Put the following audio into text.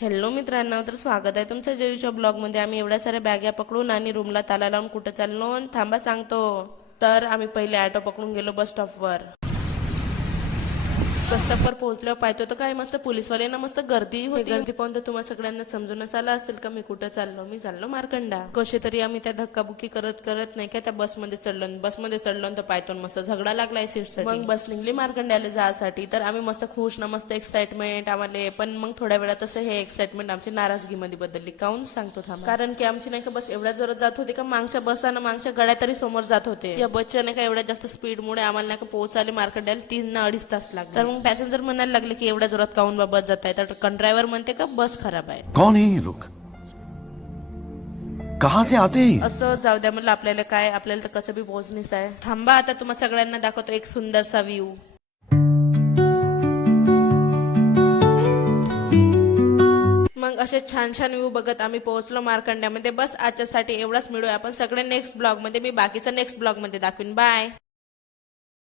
Hello मित्रांनो, तर स्वागत आहे तुमचं जेयूच्या ब्लॉगमध्ये। आम्ही एवढ्या साऱ्या बॅगा पकडून आणि रूमला ताला लावून कुठं चाललो थांबा सांगतो। तर आम्ही पहिले ऑटो पकडून गेलो बस स्टॉपवर। बस स्टॉपवर पोहोचल्यावर पाहतो तर काय मस्त पोलीसवाल्यांना मस्त गर्दी होती। गर्दी पाहून तर तुम्हाला सगळ्यांना समजूनच आलं असेल का मी कुठं चाललो। मी चाललो मार्कंडा। कसे तरी आम्ही त्या धक्काबुक्की करत करत नाही का त्या बसमध्ये चढलो। बसमध्ये चढलो तर पाहतो मस्त झगडा लागलाय सीटसाठी। मग बस निघली मार्कंड्याला जायसाठी। तर आम्ही मस्त खुश ना मस्त एक्साइटमेंट आम्हाला। पण मग थोड्या वेळात असं हे एक्साइटमेंट आमची नाराजगीमध्ये बदलली। काऊन सांगतो थांबा। कारण की आमची नाही का बस एवढ्या जोरात जात होती का मागच्या बसानं मागच्या गाड्या तरी समोर जात होते। या बसच्या नाही का एवढ्या जास्त स्पीडमुळे आम्हाला नाही का पोहोचायला मार्कंड्याला 3 ना 2.5 तास लागले। तर मग पॅसेंजर म्हणायला लागले की एवढ्या जोरात काऊन बाबा जात आहे। तर कंड्रायव्हर म्हणते का बस खराब आहे। कौन है ये लोग? कहां से आते हैं? असं जाऊ द्या म्हणलं, आपल्याला काय, आपल्याला तर कसं बी पोहोचणीच आहे। थांबा आता तुम्हाला सगळ्यांना दाखवतो एक सुंदरसा व्ह्यू। मग असे छान छान व्ह्यू बघत आम्ही पोहोचलो मार्कंड्यामध्ये। बस आजच्यासाठी एवढाच। मिळूया आपण सगळे नेक्स्ट ब्लॉग मध्ये। मी बाकीचा नेक्स्ट ब्लॉग मध्ये दाखवीन। बाय।